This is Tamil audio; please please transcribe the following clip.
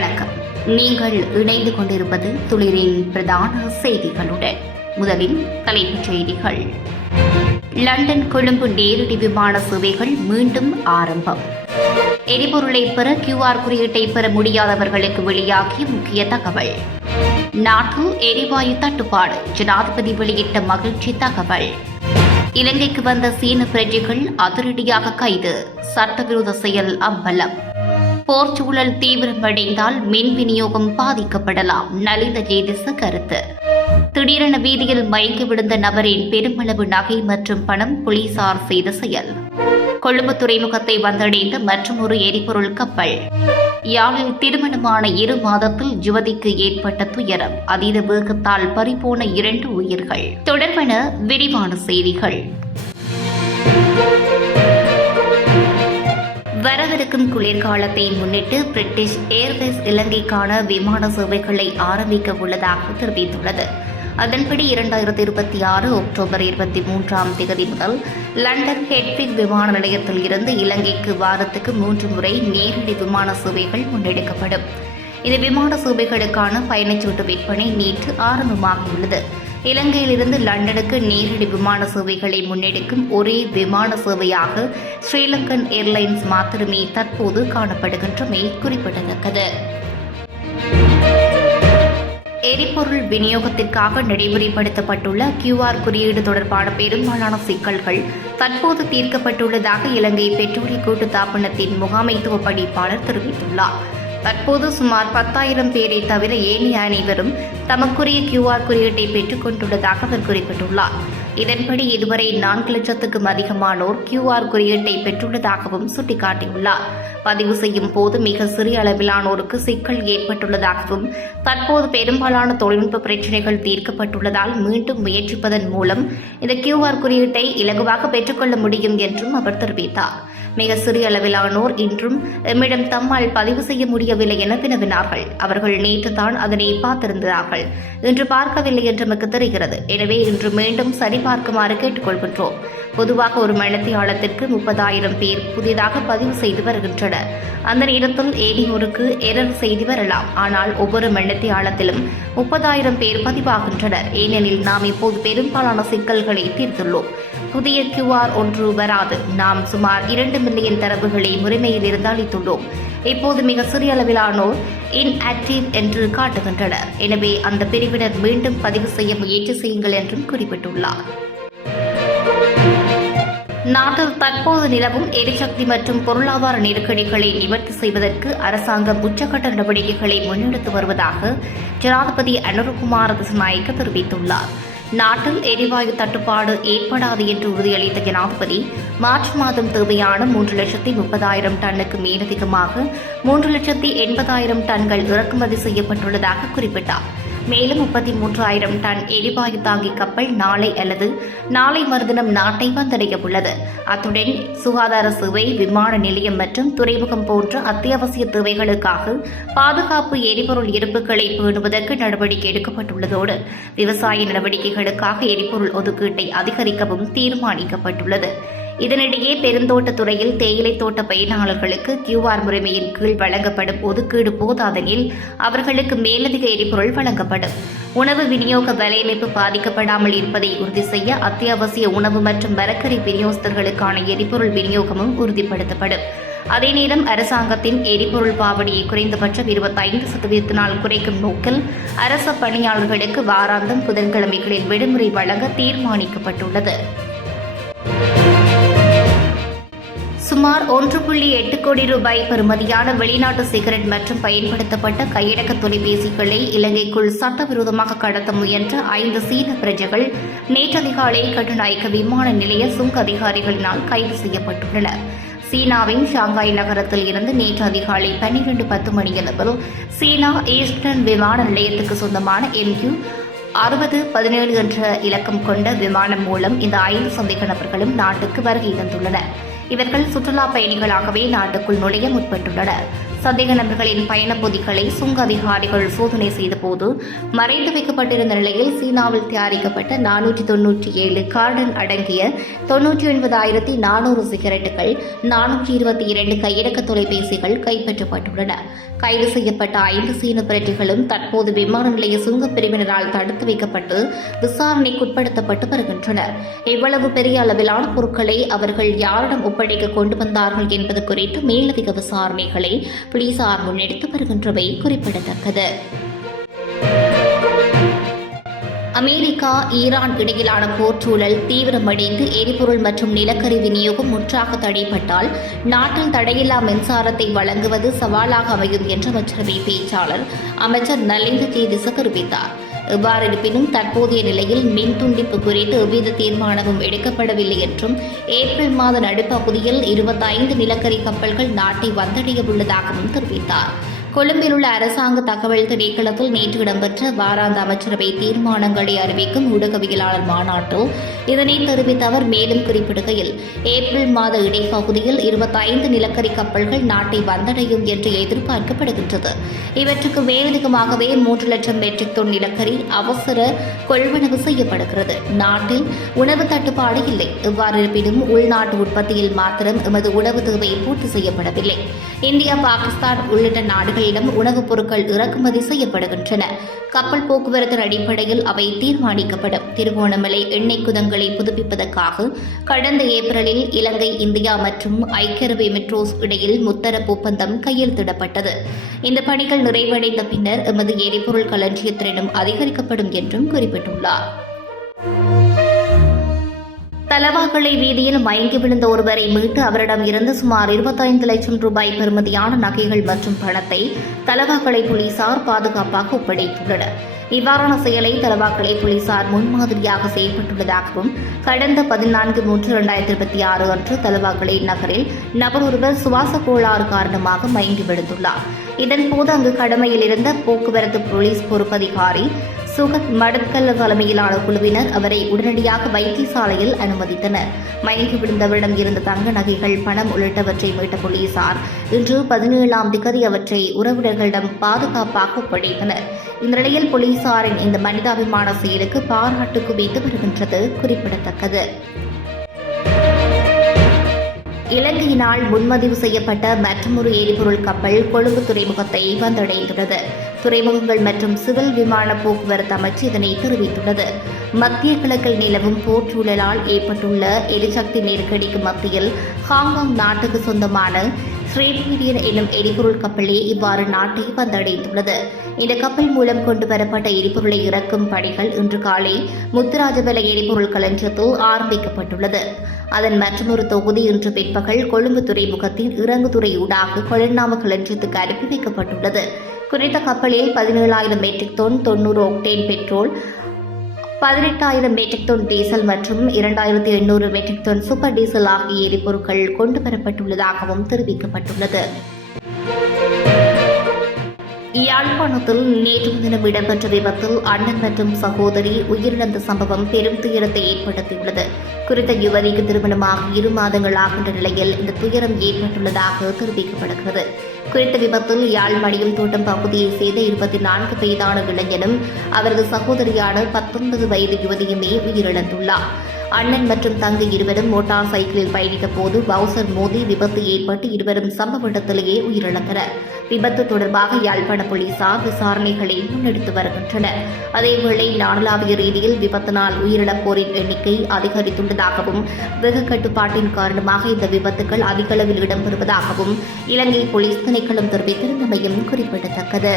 வணக்கம். நீங்கள் இணைந்து கொண்டிருப்பது துளிரின் பிரதான செய்திகளுடன். முதலில் தலைப்புச் செய்திகள். லண்டன் கொழும்பு நேரடி விமான சேவைகள் மீண்டும் ஆரம்பம். எரிபொருளை பெற QR குறியீட்டை பெற முடியாதவர்களுக்கு வெளியாகிய முக்கிய தகவல். நாட்டில் எரிவாயு தட்டுப்பாடு, ஜனாதிபதி வெளியிட்ட மகிழ்ச்சி தகவல். இலங்கைக்கு வந்த சீன பிரஜைகள் அதிரடியாக கைது, சட்டவிரோத செயல் அம்பலம். போர் சூழல் தீவிரமடைந்தால் மின் விநியோகம் பாதிக்கப்படலாம், நலிந்த ஜேதிச கருத்து. திடீரென வீதியில் மயங்கி விழுந்த நபரின் பெருமளவு நகை மற்றும் பணம் போலீசார் செய்த செயல். கொழும்பு துறைமுகத்தை வந்தடைந்த மற்றொரு எரிபொருள் கப்பல். யாழில் திருமணமான 2 மாதத்தில் யுவதிக்கு ஏற்பட்ட துயரம், அதீத வேகத்தால் பறிபோன 2 உயிர்கள். தொடர்பான விரிவான செய்திகள். வரவிருக்கும் குளிர்காலத்தை முன்னிட்டு பிரிட்டிஷ் ஏர்வேஸ் இலங்கைக்கான விமான சேவைகளை ஆரம்பிக்க உள்ளதாக தெரிவித்துள்ளது. அதன்படி 2026 அக்டோபர் 23 முதல் லண்டன் ஹெட்ஃபீல்ட் விமான நிலையத்தில் இருந்து இலங்கைக்கு வாரத்துக்கு 3 முறை நேரடி விமான சேவைகள் முன்னெடுக்கப்படும். இந்த விமான சேவைகளுக்கான பயணச்சீட்டு விற்பனை நேற்று ஆரம்பமாகியுள்ளது. இலங்கையிலிருந்து லண்டனுக்கு நேரடி விமான சேவைகளை முன்னெடுக்கும் ஒரே விமான சேவையாக ஸ்ரீலங்கன் ஏர்லைன்ஸ் மாத்திரமே தற்போது காணப்படுகின்றமை குறிப்பிடத்தக்கது. எரிபொருள் விநியோகத்திற்காக நடைமுறைப்படுத்தப்பட்டுள்ள QR குறியீடு தொடர்பான பெரும்பாலான சிக்கல்கள் தற்போது தீர்க்கப்பட்டுள்ளதாக இலங்கை பெட்ரோலிய கூட்டுத்தாபனத்தின் முகாமைத்துவ பணிப்பாளர் தெரிவித்துள்ளார். தற்போது சுமார் 10,000 பேரை தவிர ஏனைய அனைவரும் தமக்குரிய QR குறியீட்டை பெற்றுக் கொண்டுள்ளதாக அவர் குறிப்பிட்டுள்ளார். இதன்படி இதுவரை 4 லட்சத்துக்கும் அதிகமானோர் QR குறியீட்டை பெற்றுள்ளதாகவும் சுட்டிக்காட்டியுள்ளார். பதிவு செய்யும் போது மிக சிறிய அளவிலானோருக்கு சிக்கல் ஏற்பட்டுள்ளதாகவும், தற்போது பெரும்பாலான தொழில்நுட்ப பிரச்சினைகள் தீர்க்கப்பட்டுள்ளதால் மீண்டும் முயற்சிப்பதன் மூலம் இந்த QR குறியீட்டை இலகுவாக பெற்றுக்கொள்ள முடியும் என்றும் அவர் தெரிவித்தார். மிக சிறிய அளவிலானோர் இன்றும் எம்மிடம் தம்மால் பதிவு செய்ய முடியவில்லை என வினவினார்கள். அவர்கள் நேற்று தான் அதனை பார்த்திருந்தார்கள், இன்று பார்க்கவில்லை என்று நமக்கு தெரிகிறது. எனவே இன்று மீண்டும் சரிபார்க்குமாறு கேட்டுக்கொள்கின்றோம். பொதுவாக ஒரு மணித்தியாலத்திற்கு 30,000 பேர் புதிதாக பதிவு செய்து வருகின்றனர். அந்த நேரத்தில் ஏனையோருக்கு எரர் செய்து வரலாம். ஆனால் ஒவ்வொரு மணித்தியாலத்திலும் 30,000 பேர் பதிவாகின்றனர். ஏனெனில் நாம் இப்போது பெரும்பாலான சிக்கல்களை தீர்த்துள்ளோம். புதிய QR ஒன்று வராது. நாம் சுமார் 2 மில்லியன் தரவுகளை முறைமையில் இருந்து அளித்துள்ளோம். இப்போது மிக சிறிய அளவிலானோர் இன்ஆக்டிவ் என்று காட்டுகின்றனர். எனவே அந்த பிரிவினர் மீண்டும் பதிவு செய்ய முயற்சி செய்யுங்கள் என்றும் குறிப்பிட்டுள்ளார். நாட்டில் தற்போது நிலவும் எரிசக்தி மற்றும் பொருளாதார நெருக்கடிகளை நிவர்த்தி செய்வதற்கு அரசாங்கம் உச்சகட்ட நடவடிக்கைகளை முன்னெடுத்து வருவதாக ஜனாதிபதி அனுரகுமார திசாநாயக்க தெரிவித்துள்ளார். நாட்டில் எரிவாயு தட்டுப்பாடு ஏற்படாது என்று உறுதியளித்த ஜனாதிபதி மார்ச் மாதம் தேவையான 3,30,000 டன்னுக்கு மேலதிகமாக 3,80,000 டன்கள் இறக்குமதி செய்யப்பட்டுள்ளதாக குறிப்பிட்டார். மேலும் 33,000 டன் எரிவாயு தாங்கி கப்பல் நாளை அல்லது நாளை மறுதினம் நாட்டை வந்தடைய உள்ளது. அத்துடன் சுகாதார சேவை, விமான நிலையம் மற்றும் துறைமுகம் போன்ற அத்தியாவசிய தேவைகளுக்காக பாதுகாப்பு எரிபொருள் இருப்புகளை பேணுவதற்கு நடவடிக்கை எடுக்கப்பட்டுள்ளதோடு விவசாய நடவடிக்கைகளுக்காக எரிபொருள் ஒதுக்கீட்டை அதிகரிக்கவும் தீர்மானிக்கப்பட்டுள்ளது. இதனிடையே பெருந்தோட்ட துறையில் தேயிலை தோட்ட பயனாளர்களுக்கு QR முறைமையின் கீழ் வழங்கப்படும் ஒதுக்கீடு போதாதெனில் அவர்களுக்கு மேலதிக எரிபொருள் வழங்கப்படும். உணவு விநியோக வலையமைப்பு பாதிக்கப்படாமல் இருப்பதை உறுதி செய்ய அத்தியாவசிய உணவு மற்றும் மரக்கறி விநியோகஸ்தர்களுக்கான எரிபொருள் விநியோகமும் உறுதிப்படுத்தப்படும். அதே நேரம் அரசாங்கத்தின் எரிபொருள் பாவனையை குறைந்தபட்சம் 25% குறைக்கும் நோக்கில் அரசு பணியாளர்களுக்கு வாராந்தம் புதன்கிழமைகளில் விடுமுறை வழங்க தீர்மானிக்கப்பட்டுள்ளது. சுமார் 1.8 கோடி ரூபாய் பெறுமதியான வெளிநாட்டு சிகரெட் மற்றும் பயன்படுத்தப்பட்ட கையடக்க தொலைபேசிகளை இலங்கைக்குள் சட்டவிரோதமாக கடத்த முயன்ற 5 சீன பிரஜைகள் நேற்று அதிகாலை கட்டுநாயக்க விமான நிலைய சுங்க அதிகாரிகளினால் கைது செய்யப்பட்டுள்ளனர். சீனாவின் ஷாங்காய் நகரத்தில் இருந்து நேற்று அதிகாலை 12:10 மணியளவில் சீனா ஈஸ்டர்ன் விமான நிலையத்துக்கு சொந்தமான MQ-6017 என்ற இலக்கம் கொண்ட விமானம் மூலம் இந்த 5 சந்தேக நபர்களும் நாட்டுக்கு வருகை தந்துள்ளனர். இவர்கள் சுற்றுலா பயணிகளாகவே நாட்டுக்குள் நுழைய முற்பட்டுள்ளனர். சந்தேக நபர்களின் பயண பொதிகளை சுங்க அதிகாரிகள் சோதனை செய்தபோது மறைத்து வைக்கப்பட்டிருந்த நிலையில் சீனாவில் தயாரிக்கப்பட்ட 497 கார்டன் அடங்கிய 99,400 சிகரெட்டுகள், 422 கையடக்க தொலைபேசிகள் கைப்பற்றப்பட்டுள்ளன. கைது செய்யப்பட்ட 5 சீன பிரஜைகளும் தற்போது விமான நிலைய சுங்கப் பிரிவினரால் தடுத்து வைக்கப்பட்டு விசாரணைக்குட்படுத்தப்பட்டு வருகின்றனர். இவ்வளவு பெரிய அளவிலான பொருட்களை அவர்கள் யாரிடம் ஒப்படைக்க கொண்டு வந்தார்கள் என்பது குறித்து மேலதிக விசாரணைகளை போலீசார் முன்னெடுத்து வருகின்றமை குறிப்பிடத்தக்கது. அமெரிக்கா ஈரான் இடையிலான போர் சூழல் தீவிரமடைந்து எரிபொருள் மற்றும் நிலக்கரி விநியோகம் முற்றாக தடைப்பட்டால் நாட்டில் தடையில்லா மின்சாரத்தை வழங்குவது சவாலாக அமையும் என்று அமைச்சரவை பேச்சாளர் அமைச்சர் நலிந்த ஜேதிச தெரிவித்தார். எவ்வாறிருப்பினும் தற்போதைய நிலையில் மின் துண்டிப்பு குறித்து எவ்வித தீர்மானமும் எடுக்கப்படவில்லை என்றும் ஏப்ரல் மாத நடுப்பகுதியில் 25 நிலக்கரி கப்பல்கள் நாட்டை வந்தடைய உள்ளதாகவும் தெரிவித்தார். கொழும்பில் உள்ள அரசாங்க தகவல் திணைக்களத்தில் நேற்று இடம்பெற்ற வாராந்த அமைச்சரவை தீர்மானங்களை அறிவிக்கும் ஊடகவியலாளர் மாநாட்டில் இதனை தெரிவித்த அவர் மேலும் குறிப்பிடுகையில், ஏப்ரல் மாத இடைப்பகுதியில் 25 நிலக்கரி கப்பல்கள் நாட்டை வந்தடையும் என்று எதிர்பார்க்கப்படுகின்றது. இவற்றுக்கு மேலதிகமாகவே 3 லட்சம் மெட்ரிக் டன் நிலக்கரி அவசர கொள்வனவு செய்யப்படுகிறது. நாட்டில் உணவு தட்டுப்பாடு இல்லை. இவ்வாறிருப்பினும் உள்நாட்டு உற்பத்தியில் மாத்திரம் எமது உணவு தேவை பூர்த்தி செய்யப்படவில்லை. இந்தியா, பாகிஸ்தான் உள்ளிட்ட நாடுகளிடம் உணவுப் பொருட்கள் இறக்குமதி செய்யப்படுகின்றன. கப்பல் போக்குவரத்தின் அடிப்படையில் அவை தீர்மானிக்கப்படும். திருகோணமலை எண்ணெய் குதங்களை புதுப்பிப்பதற்காக கடந்த ஏப்ரலில் இலங்கை, இந்தியா மற்றும் ஐக்கிய அரபு எமிரேட்ஸ் இடையில் முத்தரப்பு ஒப்பந்தம் கையெழுத்திடப்பட்டது. இந்த பணிகள் நிறைவடைந்த பின்னர் எமது எரிபொருள் களஞ்சியத்திறனும் அதிகரிக்கப்படும் என்றும் குறிப்பிட்டுள்ளார். தலவாக்கலை வீதியில் மயங்கி விழுந்த ஒருவரை மீட்டு அவரிடம் இருந்து சுமார் 25 லட்சம் ரூபாய் பெறுமதியான நகைகள் மற்றும் பணத்தை தலவாக்கலை போலீசார் பாதுகாப்பாக ஒப்படைத்துள்ளனர். இவ்வாறான செயலை தலவாக்கலை போலீசார் முன்மாதிரியாக செயல்பட்டுள்ளதாகவும் கடந்த 14/3/2026 அன்று தலவாக்கலை நகரில் நபர் ஒருவர் சுவாச கோளாறு காரணமாக மயங்கி விழுந்துள்ளார். இதன்போது அங்கு கடமையில் இருந்த போக்குவரத்து போலீஸ் பொறுப்பதிகாரி சுகத் மடத்கல்ல தலைமையிலான குழுவினர் அவரை உடனடியாக வைத்தியசாலையில் அனுமதித்தனர். மயங்கி விழுந்தவரிடம் இருந்த தங்க நகைகள், பணம் உள்ளிட்டவற்றை மீட்ட போலீசார் இன்று 17ஆம் திகதி அவற்றை உறவினர்களிடம் பாதுகாப்பாக ஒப்படைத்தனர். இந்த நிலையில் போலீசாரின் இந்த மனிதாபிமான செயலுக்கு பாராட்டு குவித்து வருகின்றது குறிப்பிடத்தக்கது. இலங்கையினால் முன்மதிவு செய்யப்பட்ட மற்றொரு எரிபொருள் கப்பல் கொழும்பு துறைமுகத்தை வந்தடைந்துள்ளது. துறைமுகங்கள் மற்றும் சிவில் விமான போக்குவரத்து அமைச்சு இதனை தெரிவித்துள்ளது. மத்திய கிழக்கில் நிலவும் போர் சூழலால் ஏற்பட்டுள்ள எரிசக்தி நெருக்கடிக்கு மத்தியில் ஹாங்காங் நாட்டுக்கு சொந்தமான ஸ்ரீபீரியன் எனும் எரிபொருள் கப்பலே இவ்வாறு நாட்டை வந்தடைந்துள்ளது. இந்த கப்பல் மூலம் கொண்டு வரப்பட்ட எரிபொருளை இறக்கும் பணிகள் இன்று காலை முத்துராஜபல எரிபொருள் களஞ்சியத்தில் ஆரம்பிக்கப்பட்டுள்ளது. அதன் மற்றொரு தொகுதி இன்று பிற்பகல் கொழும்பு துறைமுகத்தின் இறங்குதுறை ஊடாக கொலன்னாம களஞ்சியத்துக்கு அனுப்பி வைக்கப்பட்டுள்ளது. குறித்த கப்பலில் 17,000 metric ton 90 octane petrol, 18,000 metric ton diesel மற்றும் 2,800 மெட்ரிக் டன் சூப்பர் டீசல் ஆகிய எரிபொருட்கள் கொண்டு வரப்பட்டுள்ளதாகவும் தெரிவிக்கப்பட்டுள்ளது. யாழ்ப்பாணத்தில் நேற்று தினம் இடம்பெற்ற விபத்தில் அண்ணன் மற்றும் சகோதரி உயிரிழந்த சம்பவம் பெரும் துயரத்தை ஏற்படுத்தியுள்ளது. குறித்த யுவதிக்கு திருமணமாக 2 மாதங்கள் ஆகின்ற நிலையில் இந்த துயரம் ஏற்பட்டுள்ளதாக தெரிவிக்கப்படுகிறது. குறித்த விபத்தில் யாழ் மடியும் தோட்டம் பகுதியைச் சேர்ந்த 24 வயதான இளைஞனும் அவரது சகோதரியான 19 வயது யுவதியுமே உயிரிழந்துள்ளார். அண்ணன் மற்றும் தங்கை இருவரும் மோட்டார் சைக்கிளில் பயணித்த போது பவுசர் மோதி விபத்து ஏற்பட்டு இருவரும் சம்பவ இடத்திலேயே உயிரிழந்தனர். விபத்து தொடர்பாக யாழ்ப்பாண போலீசார் விசாரணைகளை முன்னெடுத்து வருகின்றனர். அதேவேளை நாடளாவிய ரீதியில் விபத்தினால் உயிரிழப்போரின் எண்ணிக்கை அதிகரித்துள்ளதாகவும் வேக கட்டுப்பாட்டின் காரணமாக இந்த விபத்துகள் அதிக அளவில் இடம்பெறுவதாகவும் இலங்கை போலீஸ் திணைக்களம் தெரிவித்திருந்தமையும் குறிப்பிடத்தக்கது.